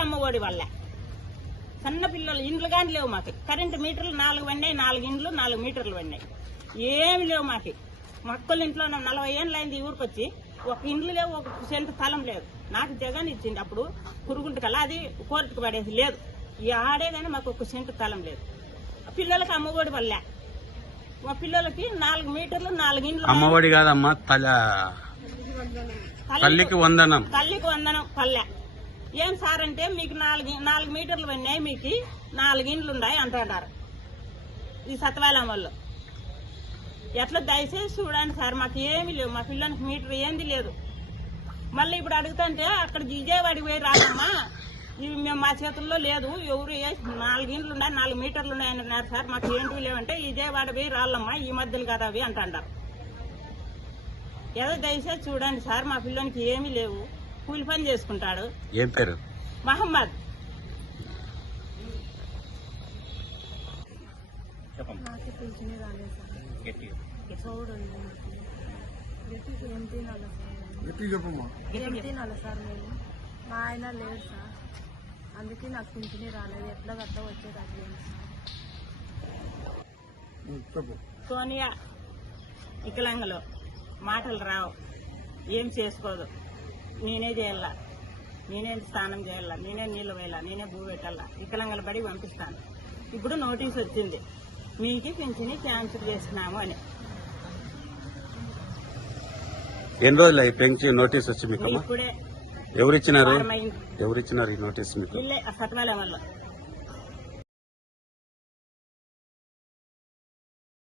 అమ్మఒడి వల్ల. సన్న పిల్లలు ఇండ్లు కానీ లేవు మాకు. కరెంటు మీటర్లు నాలుగు పడినాయి నాలుగు ఇండ్లు నాలుగు మీటర్లు పడినాయి. ఏమి లేవు మాకు. మక్కల ఇంట్లో నలభై ఏళ్ళు అయింది ఊరికి వచ్చి ఒక ఇండ్లు లేవు ఒక సెంటు స్థలం లేదు. నాకు జగన్ ఇచ్చింది అప్పుడు పురుగుంటు కల్లా అది కోర్టుకు పడేది లేదు. ఈ ఆడే కానీ మాకు ఒక సెంటు స్థలం లేదు. పిల్లలకి అమ్మఒడి వల్ల. మా పిల్లలకి నాలుగు మీటర్లు నాలుగు ఇండ్లు అమ్మఒడి కాదమ్మా తల తల్లికి వందనం. తల్లికి వందనం పల్లె. ఏం సార్ అంటే మీకు నాలుగు నాలుగు మీటర్లు పడినాయి మీకు నాలుగు ఇండ్లు ఉన్నాయి అంటున్నారు ఈ సత్వాలం వాళ్ళు. ఎట్లా దయచేసి చూడండి సార్ మాకు ఏమీ లేవు. మా పిల్లలకి మీటర్ ఏంది లేదు. మళ్ళీ ఇప్పుడు అడుగుతుంటే అక్కడ విజయవాడికి పోయి రాదమ్మా ఇవి మేము మా చేతుల్లో లేదు. ఎవరు ఏ- నాలుగు ఇండ్లు ఉన్నాయి నాలుగు మీటర్లు ఉన్నాయని అన్నారు సార్. మాకు ఏంటివి లేవంటే విజయవాడ పోయి రాళ్ళమ్మా ఈ మధ్యలో కదా అవి అంటారు ఏదో దయచేసి చూడండి సార్ మా పిల్లోనికి ఏమీ లేవు. కూలి పని చేసుకుంటాడు. ఏం పేరు? మహమ్మద్. మా ఆయన లేడు సార్. అందుకే నాకు పింఛన్ రాలేదు. ఎట్లా గట్లా వచ్చేది సోనియా వికలాంగలు. మాటలు రావు. ఏం చేసుకోదు. నేనే చేయాల? నేనే స్నానం చేయాల? నేనే నీళ్ళు వేయాల? నేనే భూ పెట్టాల? వికలాంగల బడి పంపిస్తాను. ఇప్పుడు నోటీస్ వచ్చింది. మీకు పెంచిని క్యాన్సిల్ చేస్తున్నాము అని. ఎన్ని రోజులు పెంచి నోటీస్ వచ్చి మీకమ్మా? ఇప్పుడే ఎవరిచ్చినారు? ఎవరిచ్చినారు ఈ నోటీస్ మీకు? సత్వాలయం వల్ల